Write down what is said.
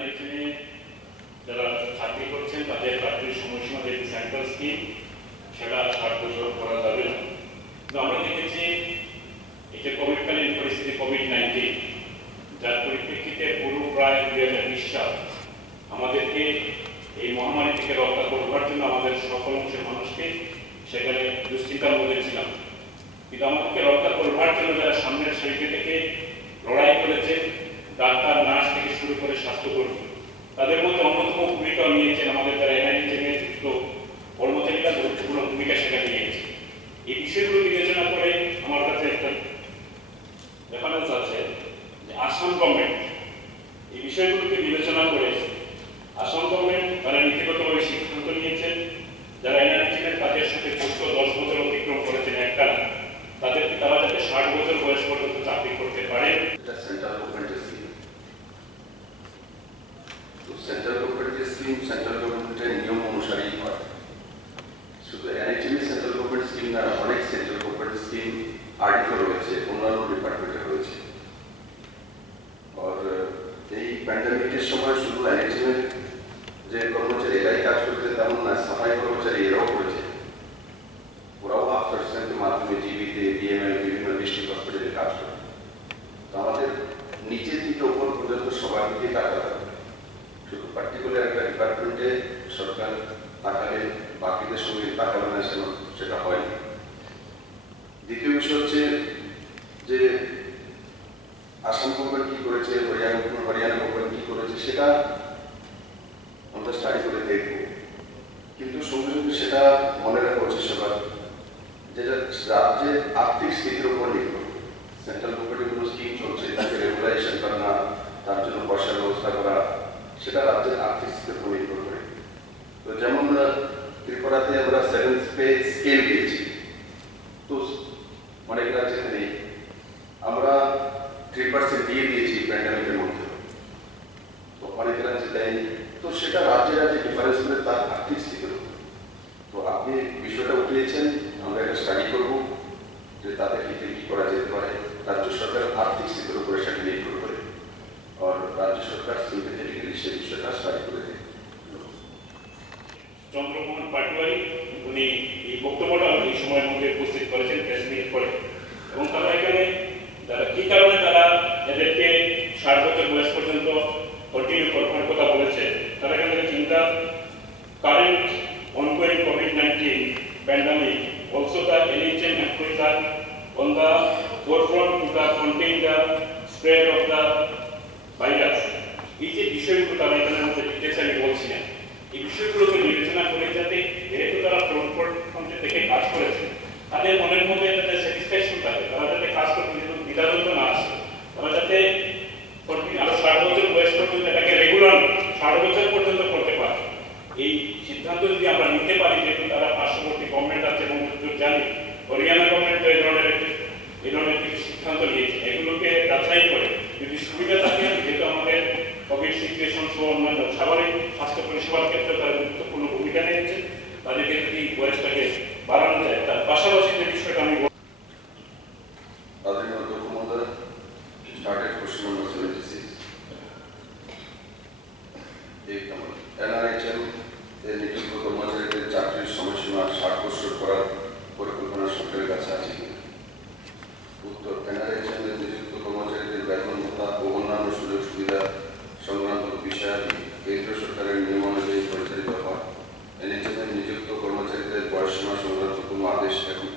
এখানে যারা চাকরি করছেন তাদের চাকরির সময়সীমা যে সেন্ট্রাল স্কিম সেটা 60 বছর করা যাবে না। কিন্তু আমরা দেখেছি এই যে কোভিডকালীন পরিস্থিতি কোভিড-19 যার পরিপ্রেক্ষিতে পুরো প্রায় 2020 সাল আমাদেরকে এই মহামারী থেকে রক্ষা করবার জন্য আমাদের সকল অংশের মানুষকে সেখানে দুশ্চিন্তার মধ্যে ছিলাম। কিন্তু আমাদেরকে রক্ষা করবার জন্য যারা সামনের সারিতে থেকে লড়াই করেছে, ডাক্তার নার্স থেকে শুরু করে স্বাস্থ্যকর্মী, তাদের মধ্যে অন্যতম ভূমিকা নিয়েছেন আমাদের যারা এনআইটির নেতৃত্ব কর্মচারীরা গুরুত্বপূর্ণ ভূমিকা সেখানে নিয়েছে। এই বিষয়গুলো বিবেচনা করে আমার কাছে একটা রেফারেন্স আছে যে আসাম গভর্নমেন্ট এই বিষয়গুলোকে বিবেচনা করে আসাম গভর্নমেন্ট তারা নীতিগতভাবে সিদ্ধান্ত নিয়েছেন যারা এনআইটির কাজের সাথে যুক্ত 10 বছর অতিক্রম করেছেন একটা তাদেরকে তারা যাতে 60 বছর বয়স পর্যন্ত চাকরি করতে পারে। সেন্ট্রাল গভর্নমেন্টের স্কিম সেন্ট্রাল গভর্নমেন্টের নিয়ম অনুসারেই হয়। শুধু এনআইটিএম সেন্ট্রাল গভর্নমেন্ট স্কিম না, অনেক সেন্ট্রাল গভর্নমেন্ট স্কিম আরডিতে রয়েছে, অন্যান্য ডিপার্টমেন্টে রয়েছে। আর এই প্যান্ডামিকের সময় শুধু এনআইটিএম যে কর্মচারী এরাই কাজ করেছে তেমন না, সাফাই কর্মচারী এরাও করেছে। ওরাও আউটসোর্সিংয়ের মাধ্যমে জিবিতে ডিএমএ বিভিন্ন ডিস্ট্রিক্ট হসপিটালে কাজ করে। তো আমাদের নিচে থেকে ওপর পর্যন্ত সবার দিকে টাকা লাগে। শুধু পার্টিকুলার একটা ডিপার্টমেন্টে সরকার তাকালে বাকিদের সঙ্গে তাকাবে না, সেটা হয়নি। দ্বিতীয় বিষয় হচ্ছে যে আসাম গভর্নমেন্ট কি করেছে, হরিয়ানা গভর্নমেন্ট কি করেছে সেটা আমরা স্টাডি করে দেখব। কিন্তু সঙ্গে সঙ্গে সেটা মনে রাখা উচিত সবার, যেটা রাজ্যের আর্থিক স্থিতির উপর নির্ভর। সেন্ট্রাল গভর্নমেন্টের কোনো স্কিম চলছে, তাকে রেগুলাইজেশন করা, তার জন্য পয়সার ব্যবস্থা করা, সেটা রাজ্যের আর্থিক স্থিতির উপর নির্ভর করে। তো যেমন ত্রিপুরাতে আমরা 7 পে স্কেল দিয়েছি, তো অনেক রাজ্যে নেই। আমরা 3% দিয়ে দিয়েছি প্যান্ডামিকের মধ্যে, তো অনেক রাজ্যে দেয়নি। তো সেটা রাজ্যে রাজ্যে ডিফারেন্স করে তার আর্থিক স্থিতির উপর। তো আপনি বিষয়টা উঠিয়েছেন, আমরা একটা স্টাডি করব যে তাদের ক্ষেত্রে কি করা যেতে পারে। রাজ্য সরকারের আর্থিক স্থিতির উপরে সেটা নির্ভর করে, আর রাজ্য সরকার সিম্পেথেটিক্যালি সেই বিষয়টা স্টাডি করে দেয়। চন্দ্রমোহন পাটোয়ারি উনি এই বক্তব্যটা এই সময়ের মধ্যে উপস্থিত করেছেন প্রেস মিট করে, এবং তারা এখানে যারা কি কারণে তারা এদেরকে 60 বছর বয়স পর্যন্ত কন্টিনিউ করবার কথা বলেছে, তারা এখানে চিন্তা current ongoing COVID-19 pandemic, also the NHM employees are on the forefront to contain the spread of the virus. এই যে বিষয়গুলো তারা এখানে মধ্যে ডিটেলস আমি বলছি না, এই বিষয়গুলোকে বিবেচনা করে যাতে যেহেতু তারা ফ্রন্ট থেকে কাজ করেছে তাদের মনের মধ্যে একটা স্যাটিসফ্যাকশন থাকে, তারা যাতে কাজ করতে দ্বিধাদ্বন্দ্ব না আসে, তারা যাতে আরো 60 বছর বয়স পর্যন্ত এটাকে রেগুলার 60 বছর পর্যন্ত করতে পারে। এই সিদ্ধান্ত যদি আমরা নিতে পারি, যেহেতু তারা পার্শ্ববর্তী গভর্নমেন্ট আছে এবং জানি হরিয়ানা গভর্নমেন্ট এই ধরনের কিছু সিদ্ধান্ত নিয়েছে, এগুলোকে যাচাই করে যদি সুবিধা থাকে, যেহেতু আমাদের কোভিড সিচুয়েশন সহ অন্যান্য স্বাভাবিক স্বাস্থ্য পরিষেবার ক্ষেত্রে তারা গুরুত্বপূর্ণ ভূমিকা নিয়েছে, তাদেরকে যদি বয়সটাকে বাড়ানো যায়। তার পাশাপাশি যে বিষয়টা আমি এনআরএইচএম এর নিযুক্ত কর্মচারীদের চাকরির সময়সীমা 60 বছর করার পরিকল্পনা সরকারের কাছে আছে কিনা? উত্তর, এনআরএইচএম এর নিযুক্ত কর্মচারীদের বেতন ভাতা ও অন্যান্য সুযোগ সুবিধা সংক্রান্ত বিষয়াদি কেন্দ্র সরকারের নিয়ম অনুযায়ী পরিচালিত হয়। এনএইচএম এর নিযুক্ত কর্মচারীদের বয়সসীমা সংক্রান্ত কোনো আদেশ এখন